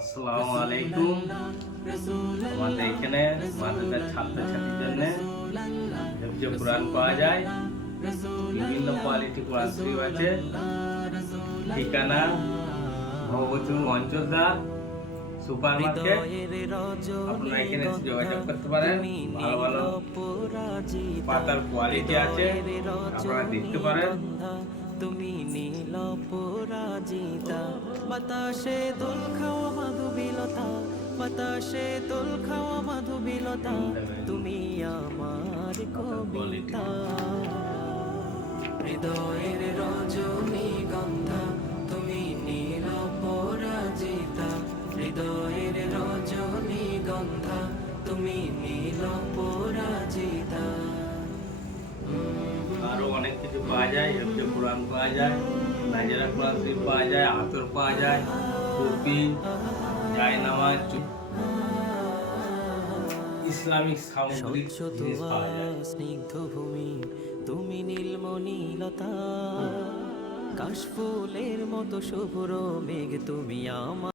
আসসালামু আলাইকুম। আমাদের এখানে মাদ্রাসার ছাত্রছাত্রীর জন্য যে কোরআন পাওয়া যায়। বিভিন্ন কোয়ালিটি কোরআন শরীফ আছে। ঠিকানা ভগবতী অঞ্চলদার সুপার মার্কেট আপনারা এখানে এসে যোগাযোগ করতে পারেন। ভালো ভালো পাতার কোয়ালিটি আছে। আপনারা দেখতে পারেন। তুমি নীল পরাজিতা। বাতাসে দোল খাওয়া মাধুবিলতা, বাতাসে দোল খাওয়া মাধুবিলতা, তুমি আমার কবিতা। হৃদয়ের রজনী গন্ধা, তুমি নীল পরাজিতা। হৃদয়ের রজনী গন্ধা, তুমি নীল পরাজিতা। আরও অনেক কিছু পাওয়া যায় কোরআন পাওয়া যায়। নাইজেরা কোরআন শরীফ পাওয়া যায় আতর পাওয়া যায় টুপি যায় নামাজ ইসলামিক সামগ্রিক জিনিস পাওয়া যায়। স্নিগ্ধ ভূমি তুমি নীলমণি লতা কাশফুলের মতো শুভ্র মেঘ তুমি আমার